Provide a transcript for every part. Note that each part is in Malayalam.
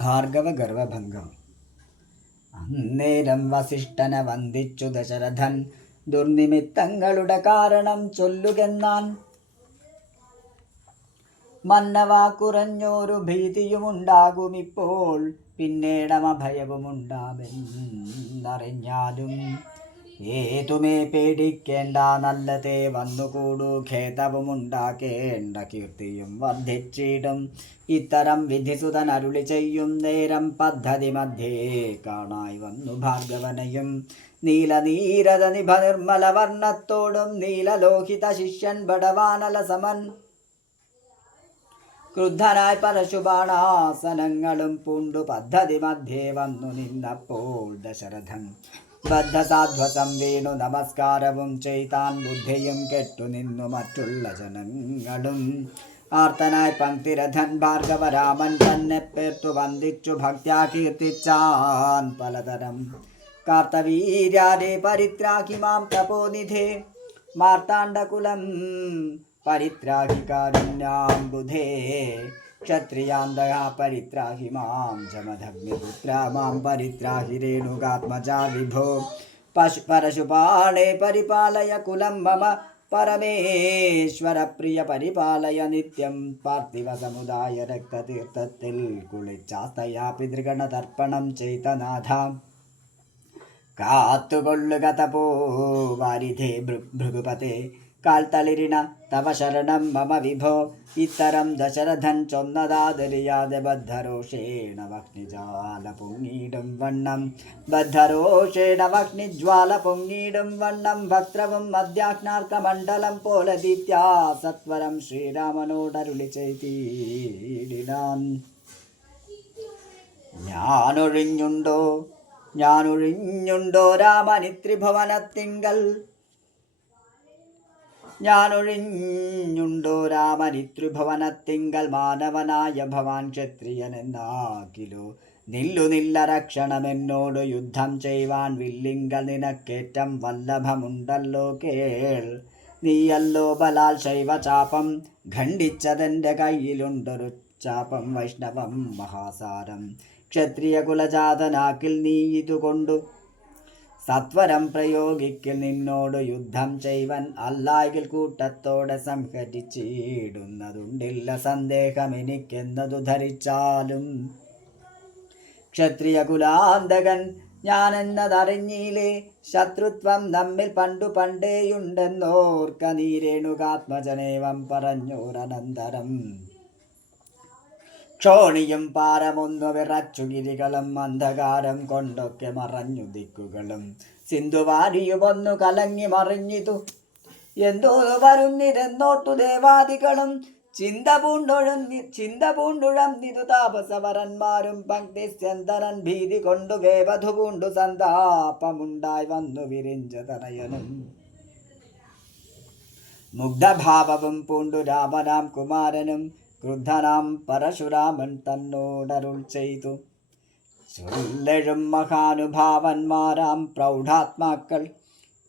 ഭാർഗവ ഗർവഭംഗം. അന്നേരം വസിഷ്ഠനെ വന്ദിച്ചു ദശരഥൻ, ദുർനിമിത്തങ്ങളുടെ കാരണം ചൊല്ലുകെന്നാൻ. മന്നവാ കുറഞ്ഞോരു ഭീതിയുമുണ്ടാകുമിപ്പോൾ, പിന്നീടമഭയവുമുണ്ടാവെന്നറിഞ്ഞാലും. ഏതുമേ പേടിക്കേണ്ട, നല്ലതേ വന്നുകൂടൂ, ഖേദവുമുണ്ടാക്കേണ്ട, കീർത്തിയും വർദ്ധിച്ചിടും. ഇത്തരം വിധിസുതൻ അരുളി ചെയ്യും നേരം പദ്ധതി മധ്യേ കാണായി വന്നു ഭാർഗവനെയും. നീലനീരത നിഭ നിർമ്മല വർണ്ണത്തോടും നീലലോഹിത ശിഷ്യൻ ബടവാനല സമൻ. ക്രുദ്ധനായി പരശുബാണാസനങ്ങളും പൂണ്ടു പദ്ധതി മധ്യേ വന്നു നിന്നപ്പോൾ ദശരഥൻ. ബദ്ധസാധ്വസം വീണു നമസ്കാരവും ചെയ്താൻ, ബുദ്ധിയും കെട്ടുനിന്നു മറ്റുള്ള ജനങ്ങളും. ആർത്തനായി പങ്ക്തിരഥൻ ഭാർഗവരാമൻ തന്നെ പേർത്തു വന്ദിച്ചു ഭക്ത്യാ കീർത്തിച്ചാൻ പലതരം. കാർത്തവീര്യാരെ പരിത്രാഹി മാം തപോനിധേ, മാർത്താണ്ഡകുലം പരിത്രാഹി കാരുണ്യാംബുധേ. ക്ഷത്രിയാന്തകാ പരിത്രാഹി മാം ജമദഗ്നിപുത്ര, മാം പരിത്രാഹി രേണുകാത്മജാ വിഭോ. പരശുപാണേ പരിപാലയ കുലം മമ, പരമേശ്വര പ്രിയ പരിപാലയ നിത്യം. പാർത്ഥിവ സമുദായ രക്തതീർത്ഥത്തിൽ കുളിച്ചാസ്തയാ പിതൃഗണ തർപ്പണം ചെയ്തനാഥ. കാത്തുകൊള്ളുക തപോ വാരിധേ ഭൃഗുപതേ, കാൽത്തളിരിണ തവ ശരണം മമ വിഭോ. ഇത്തരം ദശരഥൻ ചൊന്നതാദരിയാതെ ബദ്ധരോഷേണ വഹ്നിജ്വാല പൊങ്ങിയിടും വണ്ണം. ബദ്ധരോഷേണ വഹ്നിജ്വാല പൊങ്ങിയിടും വണ്ണം, ഭക്ത്രവും മധ്യാഹ്നാർക്കമണ്ഡലം പോലെ ദീപ്യാ സത്വരം ശ്രീരാമനോടരുളി ചെയ്തിടാൻ. ഞാനൊഴിഞ്ഞുണ്ടോ രാമനി ത്രിഭുവനത്തിങ്കൽ, ഞാനൊഴിഞ്ഞുണ്ടോ രാമനി ത്രിഭുവനത്തിങ്കൽ. മാനവനായ ഭവാൻ ക്ഷത്രിയനെന്നാകിലോ, നില്ല രക്ഷണമെന്നോട് യുദ്ധം ചെയ്യുവാൻ. വില്ലിങ്കൽ നിനക്കേറ്റം വല്ലഭമുണ്ടല്ലോ കേൾ. നീയല്ലോ ബലാൽ ശൈവചാപം ഖണ്ഡിച്ചതെൻ്റെ കയ്യിലുണ്ടൊരു ചാപം. വൈഷ്ണവം മഹാസാരം ക്ഷത്രിയ കുലജാതനാക്കിൽ നീ ഇതുകൊണ്ടു സത്വരം പ്രയോഗിക്കിൽ. നിന്നോട് യുദ്ധം ചെയ്വൻ അല്ലായെങ്കിൽ കൂട്ടത്തോടെ സംഹരിച്ചിടുന്നതുണ്ടില്ല സന്ദേഹം എനിക്കെന്നതു ധരിച്ചാലും. ക്ഷത്രിയ കുലാന്തകൻ ഞാനെന്നതറിഞ്ഞില്ലേ, ശത്രുത്വം നമ്മിൽ പണ്ടു പണ്ടേയുണ്ടെന്നോർക്ക. നീ രേണുകാത്മജനേവം പറഞ്ഞോരനന്തരം, ക്ഷോണിയും പാരമൊന്നു വിറച്ചു ഗിരികളും അന്ധകാരം കൊണ്ടൊക്കെ മറഞ്ഞു ദിക്കുകളും. സിന്ധുവാരിയുമൊന്നു കലങ്ങി മറിഞ്ഞിതു, എന്തോ വരുന്നിതെന്നോട്ടു ദേവാദികളും. ചിന്ത പൂണ്ടുഴന്നിതു താപസവരന്മാരും. പങ്ക്തിസ്യന്തരൻ ഭീതി കൊണ്ടു വേവധു പൂണ്ടു സന്താപമുണ്ടായി വന്നു വിരിഞ്ച തനയനും. മുഗ്ധഭാവവും പൂണ്ടു രാമനാം കുമാരനും. ക്രുദ്ധനാം പരശുരാമൻ തന്നോടരുൾ ചെയ്തു, ചൊല്ലെഴും മഹാനുഭാവന്മാരാം പ്രൗഢാത്മാക്കൾ.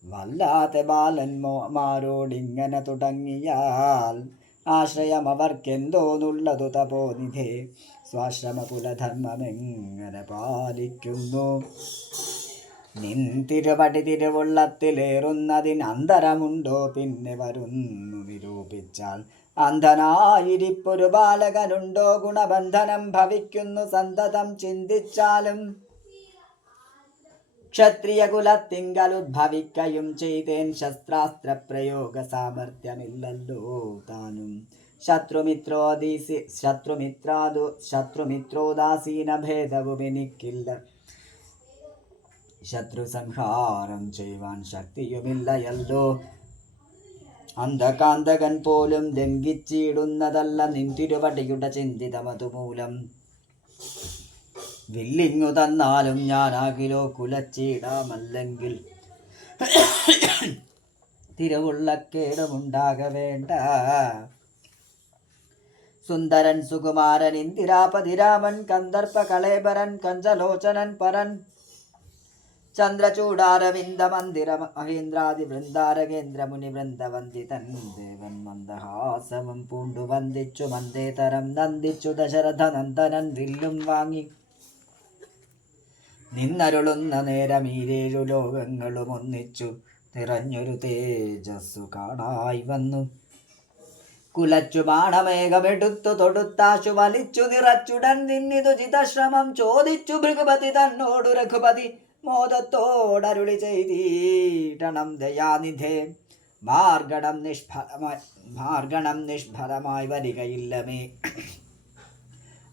വല്ലാതെ ബാലന്മാരോടിങ്ങനെ തുടങ്ങിയാൽ, ആശ്രയം അവർക്കെന്തോന്നുള്ളതു തപോനിധേ. സ്വാശ്രമ കുലധർമ്മമെങ്ങനെ പാലിക്കുന്നു. നിൻ തിരുവടി തിരുവുള്ളത്തിലേറുന്നതിനന്തരമുണ്ടോ, പിന്നെ വരുന്നു നിരൂപിച്ചാൽ. അന്ധനായിരിപ്പൊരു ബാലകനുണ്ടോ, ഗുണബന്ധനം ഭവിക്കുന്നു സന്തതം ചിന്തിച്ചാലും. ക്ഷത്രിയ കുലത്തിങ്കലുദ്ഭവിക്കയും ചെയ്തേൻ, ശസ്ത്രാസ്ത്ര പ്രയോഗ സാമർഥ്യമില്ലല്ലോ താനും. ശത്രുമിത്രോദാസീന ഭേദവും എനിക്കില്ല, ശത്രുസംഹാരം ചെയ്യുവാൻ ശക്തിയുമില്ലയല്ലോ. അന്ധകാന്തകൻ പോലും ലംഘിച്ചിടുന്നതല്ല നിൻ തിരുവടിയുടെ ചിന്തിതമതുമൂലം. വില്ലിങ്ങു തന്നാലും ഞാനാകിലോ കുലച്ചിടാമല്ലെങ്കിൽ, തിരുവുള്ളക്കേടുമുണ്ടാക വേണ്ട. സുന്ദരൻ സുകുമാരൻ ഇന്ദിരാപതിരാമൻ, കന്ദർപ്പ കളേബരൻ കഞ്ചലോചനൻ പരൻ. ചന്ദ്രചൂടാരവിന്ദ മന്ദിര മഹേന്ദ്രാദി വൃന്ദാരകേന്ദ്ര മുനി വൃന്ദവന്ദിതൻ ദേവൻ മന്ദഹാസവം പൂണ്ടു വന്ദിച്ചു മന്ദേതരം നന്ദിച്ചു ദശരഥ നന്ദനൻ വില്ലും വാങ്ങി നിന്നരുളുന്ന നേരമീരേഴു ലോകങ്ങളും ഒന്നിച്ചു നിറഞ്ഞൊരു തേജസ്സു കാണായി വന്നു. കുലച്ചു ബാണമേഘമെടുത്തു തൊടുത്താശു വലിച്ചു നിറച്ചുടൻ നിന്നിതു ജിതശ്രമം ചോദിച്ചു ഭൃഗുപതി തന്നോടു രഘുപതി മോദത്തോടരുളി ചെയ്തീടണം ദയാനിധേ. മാർഗണം നിഷ്ഫലമായി വരികയില്ലമേ.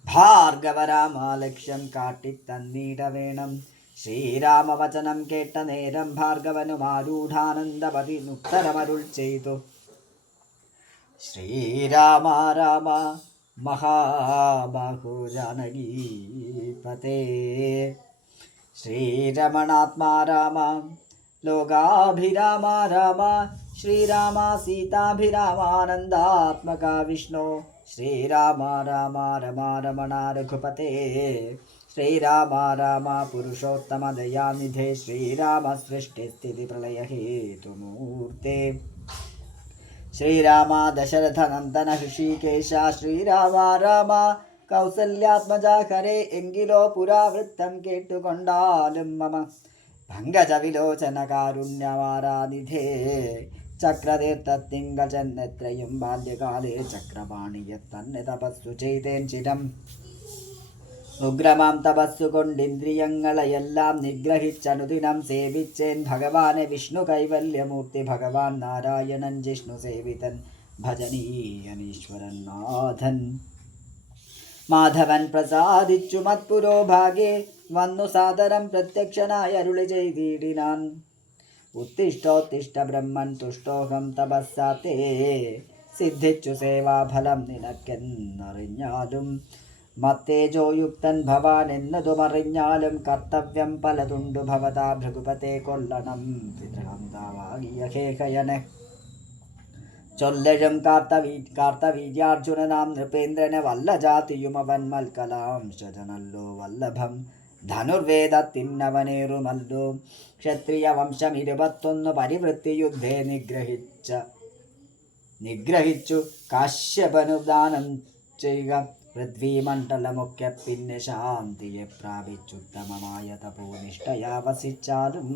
ഭാർഗവരാമാലക്ഷ്യം കാട്ടിത്തന്നീട വേണം. ശ്രീരാമവചനം കേട്ട നേരം ഭാർഗവനുമാരൂഢാനന്ദപതി ഉത്തരമരുൾ ചെയ്തു. ശ്രീരാമ രാമ മഹാബാഹു ജാനകീപതേ. ശ്രീരമണാത്മാ രാമ ലോകാഭിരാമ രാമ. ശ്രീരാമ സീതാഭിരാമാനന്ദാത്മക വിഷ്ണു. ശ്രീരാമ രാമ രമാരമണ രഘുപതേ. ശ്രീരാമ രാമ പുരുഷോത്തമ ദയാനിധേ. ശ്രീരാമ സൃഷ്ടിസ്ഥിതി പ്രളയഹേതുമൂർത്തേ. ശ്രീരാമ ദശരഥ നന്ദന ഹൃഷീകേശ. ശ്രീരാമ രാമ കൗസല്യാത്മജ ഹരേ. എങ്കിലോ പുരാവൃത്തം കേട്ടുകൊണ്ടാലും മമ പങ്കജ വിലോചന കാരുണ്യവാരാനിധേ. ചക്രതീർത്ഥത്തിങ്കൾ ചെന്നെത്രയും ബാല്യകാലേ ചക്രപാണിയെ തന്നെ തപസ്സു ചെയ്തേൻ ചിരം. ഉഗ്രമാം തപസ്സു കൊണ്ടിന്ദ്രിയങ്ങളെയെല്ലാം നിഗ്രഹിച്ചനുദിനം സേവിച്ചേൻ ഭഗവാനെ വിഷ്ണു കൈവല്യമൂർത്തി. ഭഗവാൻ നാരായണൻ ജിഷ്ണു സേവിതൻ ഭജനീയനീശ്വരൻ നാഥൻ. മാധവൻ പ്രസാദിച്ചു മത്പുരോഭാഗേ വന്നു സാദരം പ്രത്യക്ഷനായി അരുളി ചെയ്തിടിനാൻ. ഉത്തിഷ്ടോത്തിഷ്ട ബ്രഹ്മൻ തുഷ്ടോഹം തപസ്സാത്തേ. സിദ്ധിച്ചു സേവാഫലം നിനക്കെന്നറിഞ്ഞാലും മത്തേജോയുക്തൻ ഭവാൻ എന്നതുമറിഞ്ഞാലും കർത്തവ്യം പലതുണ്ടു ഭവതാ ഭൃഗുപതേ കൊല്ലണം പിതൃഹന്താവാകിയ ഹേഹയനെ. ചൊല്ലഴും കാർത്തവീര്യാർജുനനാം നൃപേന്ദ്രനെ വല്ല ജാതിയുമവൻ മൽക്കലാംശജനല്ലോ വല്ലഭം ധനുർവേദത്തിന്നവനേറുമല്ലോ. ക്ഷത്രിയ വംശം 21 പരിവൃത്തി യുദ്ധേ നിഗ്രഹിച്ചു കാശ്യപനു ദാനം ചെയ്യുക. പൃഥ്വീമണ്ഡലമൊക്കെ പിന്നെ ശാന്തിയെ പ്രാപിച്ചുത്തമമായ തപോനിഷ്ഠയാ വസിച്ചാലും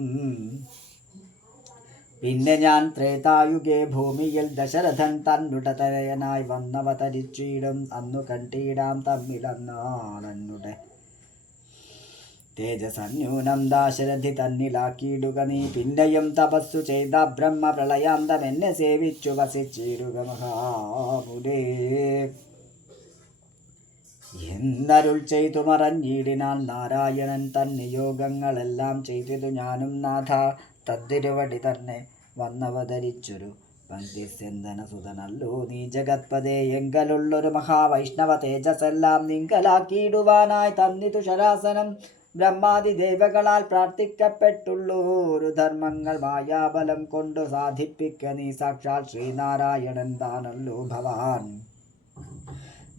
പിന്നെ ഞാൻ ത്രേതായുഗേ ഭൂമിയിൽ ദശരഥൻ തന്നുടതനയനായി വന്നവതരിച്ചിടും. അന്നു കണ്ടിടാം തമ്മിലെന്നാണെന്നുടെ തേജസന്യൂനം ദാശരഥി തന്നിലാക്കിയിടുക നീ. പിന്നെയും തപസ്സു ചെയ്ത ബ്രഹ്മ പ്രളയാന്തം എന്നെ സേവിച്ചു വസിച്ചിടുക മഹാമുരേ എന്നരുൾ ചെയ്തു മറഞ്ഞിടിനാൽ നാരായണൻ തൻ നിയോഗങ്ങളെല്ലാം ചെയ്തിതു ഞാനും നാഥ. തദ്തിരുവടി തന്നെ വന്നവതരിച്ചൊരു പങ്ക്തിസ്യന്തന സുതനല്ലോ നീ ജഗത്പദേ. എങ്കലുള്ളൊരു മഹാവൈഷ്ണവ തേജസ്സെല്ലാം നിങ്കലാക്കിയിടുവാനായി തന്നിതു ശരാസനം. ബ്രഹ്മാദി ദേവകളാൽ പ്രാർത്ഥിക്കപ്പെട്ടുള്ളൊരു ധർമ്മങ്ങൾ മായാബലം കൊണ്ടു സാധിപ്പിക്ക നീ. സാക്ഷാൽ ശ്രീനാരായണൻ താനല്ലോ ഭവാൻ.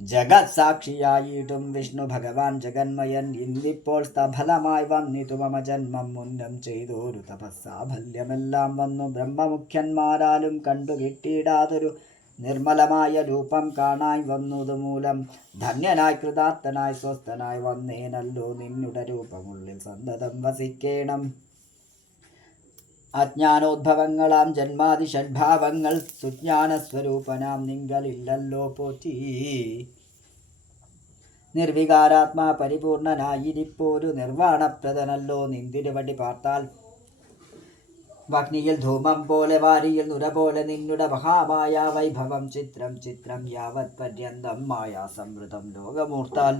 ജഗത് സാക്ഷിയായിട്ടും വിഷ്ണു ഭഗവാൻ ജഗന്മയൻ. ഇന്നിപ്പോൾ സ്ഥഫലമായി വന്നിതു മമ ജന്മം. മുന്നം ചെയ്തോരു തപസ്സാഫല്യമെല്ലാം വന്നു. ബ്രഹ്മമുഖ്യന്മാരാലും കണ്ടു കിട്ടിയിടാതൊരു നിർമ്മലമായ രൂപം കാണായി വന്നതു മൂലം ധന്യനായി കൃതാർത്ഥനായി സ്വസ്ഥനായി വന്നേനല്ലോ. നിന്നുടെ രൂപമുള്ളിൽ സന്തതം വസിക്കേണം. അജ്ഞാനോദ്ഭവങ്ങളാം ജന്മാദി ഷഡ്ഭാവങ്ങൾ സുജ്ഞാനസ്വരൂപനാം നിങ്കലില്ലല്ലോ പോറ്റി. നിർവികാരാത്മാ പരിപൂർണനായിരിപ്പോരു നിർവാണപ്രദനല്ലോ നിന്തിരുവടി പാർത്താൽ. വഗ്നിയിൽ ധൂമം പോലെ വാരിയിൽ നുര പോലെ നിന്നുടെ മഹാമായ വൈഭവം ചിത്രം ചിത്രം യാവത് പര്യന്തം മായാസമൃതം ലോകമൂർത്താൽ.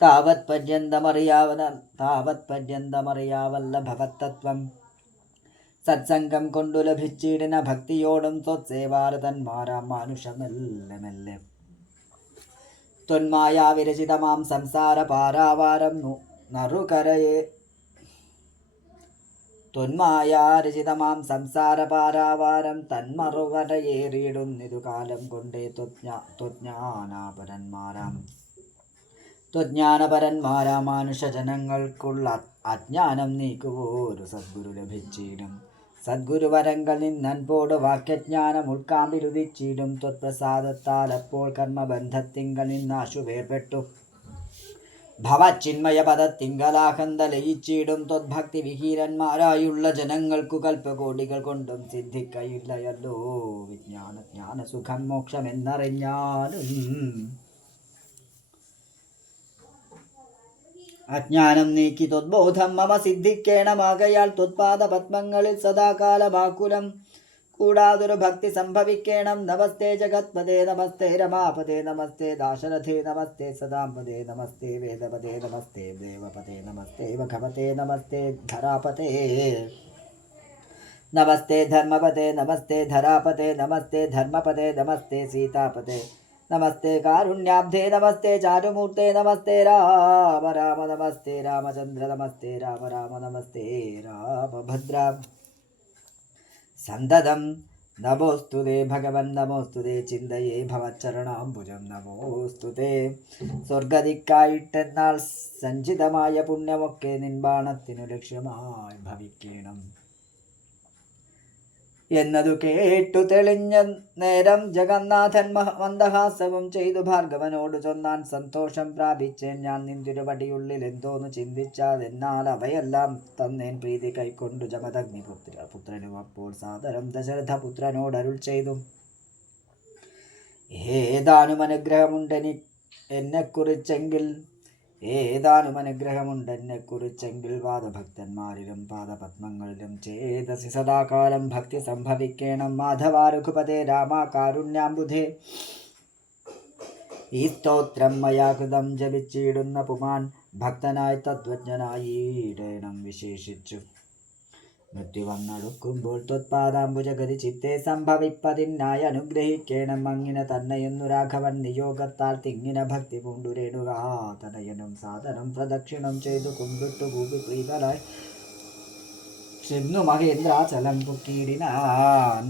താവത് പര്യന്തമറിയാവല്ല ഭവത്തത്വം. സത്സംഗം കൊണ്ടു ലഭിച്ചിടിന ഭക്തിയോടും ത്വത്സേവാരതന്മാരാം മാനുഷമെല്ലെ മെല്ലെ. ത്വന്മായാ വിരചിതമാം സംസാര പാരാവാരം നറുകരയെ. ത്വന്മായാരചിതമാം സംസാര പാരാവാരം തന്മറുകരയേറിയിടുന്നിതു കാലം കൊണ്ടേ ത്വജ്ഞാനാപരന്മാരാം ത്വജ്ഞാനപരന്മാരാ മാനുഷജനങ്ങൾക്കുള്ള അജ്ഞാനം നീക്കുവോരു സദ്ഗുരു ലഭിച്ചിടും. സദ്ഗുരുവരങ്ങൾ നിന്നൻപോട് വാക്യജ്ഞാനം ഉൾക്കാമ്പിരുതിച്ചിടും. ത്വത്പ്രസാദത്താൽ അപ്പോൾ കർമ്മബന്ധത്തിങ്കൽ നിന്നാശു വേർപെട്ടു ഭവചിന്മയ പദത്തിങ്കലാഹന്ത ലയിച്ചിടും. ത്വദ്ഭക്തി വിഹീനന്മാരായുള്ള ജനങ്ങൾക്കു കൽപ്പകോടികൾ കൊണ്ടും സിദ്ധിക്കയില്ലയല്ലോ ജ്ഞാന സുഖം മോക്ഷമെന്നറിഞ്ഞാലും. അജ്ഞാനം നീക്കി ത്വദ്ബോധം മമ സിദ്ധിക്കേണമാകയാൽ ത്വത്പാദപത്മങ്ങളിൽ സദാകാലമാകുലം കൂടാതൊരു ഭക്തി സംഭവിക്കേണം. നമസ്തേ ജഗത്പദേ നമസ്തേ രമാപദേ നമസ്തേ ദാശരഥേ നമസ്തേ സദാംപദേ നമസ്തേ വേദപദേ നമസ്തേ ദേവപദേ നമസ്തേ ഭഗവതേ നമസ്തേ ധരാപതേ നമസ്തേ ധർമ്മപദേ നമസ്തേ ധരാപതേ നമസ്തേ ധർമ്മപദേ നമസ്തേ സീതാപദേ നമസ്തേ കാരുണ്യാബ്ധേ നമസ്തേ ചാരുമൂർത്തേ നമസ്തേ രാമ രാമ നമസ്തേ രാമചന്ദ്ര നമസ്തേ രാമ രാമ നമസ്തേ രാമഭദ്ര സന്തതം നമോസ്തുതേ ഭഗവൻ നമോസ്തുതേ ചിന്തയേ ഭവച്ചരണാംബുജം നമോസ്തുതേ. സ്വർഗദിക്കായിട്ടെന്നാൽ സഞ്ചിതമായ പുണ്യമൊക്കെ നിൻബാണത്തിനു ലക്ഷ്യമായി ഭവിക്കണം എന്നതു കേട്ടു തെളിഞ്ഞ നേരം ജഗന്നാഥൻ മന്ദഹാസവും ചെയ്തു ഭാർഗവനോട് ചൊന്നാൻ. സന്തോഷം പ്രാപിച്ചേൻ ഞാൻ നിന്തിരുവടിയുള്ളിൽ എന്തോന്നു ചിന്തിച്ചാതെന്നാൽ അവയെല്ലാം തന്നേൻ പ്രീതി കൈക്കൊണ്ടു ജമദഗ്നി പുത്രനും. അപ്പോൾ സാദരം ദശരഥ പുത്രനോട് അരുൾ ചെയ്തു, ഏതാനും അനുഗ്രഹമുണ്ടെനി എന്നെക്കുറിച്ചെങ്കിൽ വാദഭക്തന്മാരിലും പാദപത്മങ്ങളിലും ചേതസി സദാകാലം ഭക്തി സംഭവിക്കേണം. മാധവാരഘുപതേ രാമ കാരുണ്യാംബുധേ ഈ സ്തോത്രം മയാകൃതം ജപിച്ചിടുന്ന പുമാൻ ഭക്തനായി തത്വജ്ഞനായിടേണം വിശേഷിച്ചു. മൃത്യു വന്നടുക്കുമ്പോൾ ത്വത്പാദാംബുജഗതി ചിത്തെ സംഭവിപ്പതിനായി അനുഗ്രഹിക്കേണം. അങ്ങിനെ തന്നെയെന്നു രാഘവൻ നിയോഗത്താൽ തിങ്ങിന ഭക്തി പൂണ്ടു രേണുകാ തനയനും സാദരം പ്രദക്ഷിണം ചെയ്തു കുമ്പിട്ടു ഭൂപി പ്രീതലായി ചെന്നു മഹേന്ദ്രാചലം പൊക്കീടിനാൻ.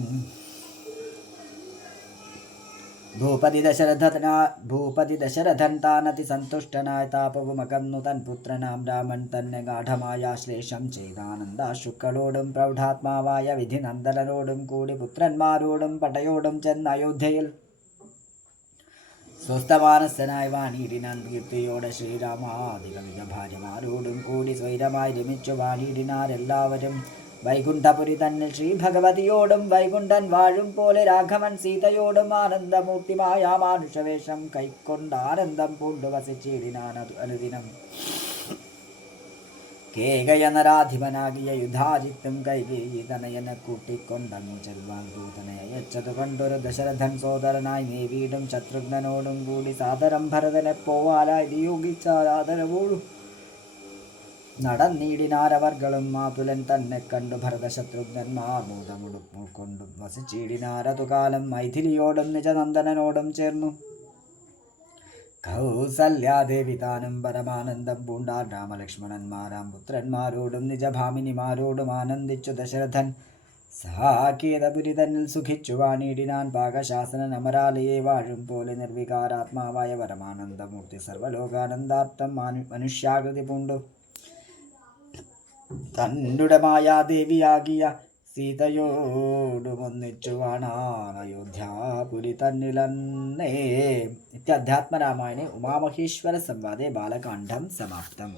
ഭൂപതി ദശരഥൻ താനതി സന്തുഷ്ടനായി താപവുമകന്നു തൻ പുത്രനാം രാമൻ തന്നെ ഗാഠമായ ശ്ലേഷം ചെയ്താനന്ദാശുക്കളോടും പ്രൗഢാത്മാവായ വിധിനന്ദനോടും കൂടി പുത്രന്മാരോടും പടയോടും ചെന്ന് അയോധ്യയിൽ സ്വസ്ഥമാനസനായി വാണിയിടിനാൻ. കീർത്തിയോടെ ശ്രീരാമാദികളിക ഭാര്യമാരോടും കൂടി സ്വൈരമായി രമിച്ചു വാണിയിടിനാരെല്ലാവരും. വൈകുണ്ഠപുരി തന്നിൽ ശ്രീ ഭഗവതിയോടും വൈകുണ്ഠൻ വാഴും പോലെ രാഘവൻ സീതയോടും ആനന്ദമൂർത്തിമായ മാനുഷവേഷം കൈക്കൊണ്ട് ആനന്ദം പൂണ്ടു വസിച്ചിടിനാൻ അനുദിനം. കേകയനരാധിപനാകിയ യുധാജിത്തും കൈകേയി തനയനെ കൂട്ടിക്കൊണ്ടങ്ങു ചെൽവാൻ ദൂതനയച്ചതു കണ്ടൊരു ദശരഥൻ സോദരനായി നേവീടും ശത്രുഘ്നനോടും കൂടി സാദരം ഭരതനെ പോവാലായി നിയോഗിച്ചാൽ ആദരവോടും നടന്നീടിനാരവർകളും. മാതുലൻ തന്നെ കണ്ടു ഭരതശത്രുഘ്നന്മാർ മൂതമുടുക്കൊണ്ടും വസിച്ചിടിനാരതുകാലം മൈഥിലിയോടും നിജനന്ദനോടും ചേർന്നു. കൗസല്യാദേവി താനും പരമാനന്ദം പൂണ്ടാൻ. രാമലക്ഷ്മണന്മാരാം പുത്രന്മാരോടും നിജഭാമിനിമാരോടും ആനന്ദിച്ചു ദശരഥൻ. സാകേതപുരി തന്നിൽ സുഖിച്ചു വാണിയിടിനാൻ. പാകശാസനൻ അമരാലയെ വാഴും പോലെ നിർവികാരാത്മാവായ പരമാനന്ദമൂർത്തി സർവലോകാനന്ദാർത്ഥം മനുഷ്യാകൃതി പൂണ്ടു തന്നുടെ മായാദേവിയാകിയ സീതയോടുമൊന്നിച്ചു വാണാൻ അയോധ്യാപുരി തന്നിലന്നേ. ഇത്യധ്യാത്മരാമായണേ ഉമാമഹേശ്വര സംവാദേ ബാലകാണ്ഡം സമാപ്തം.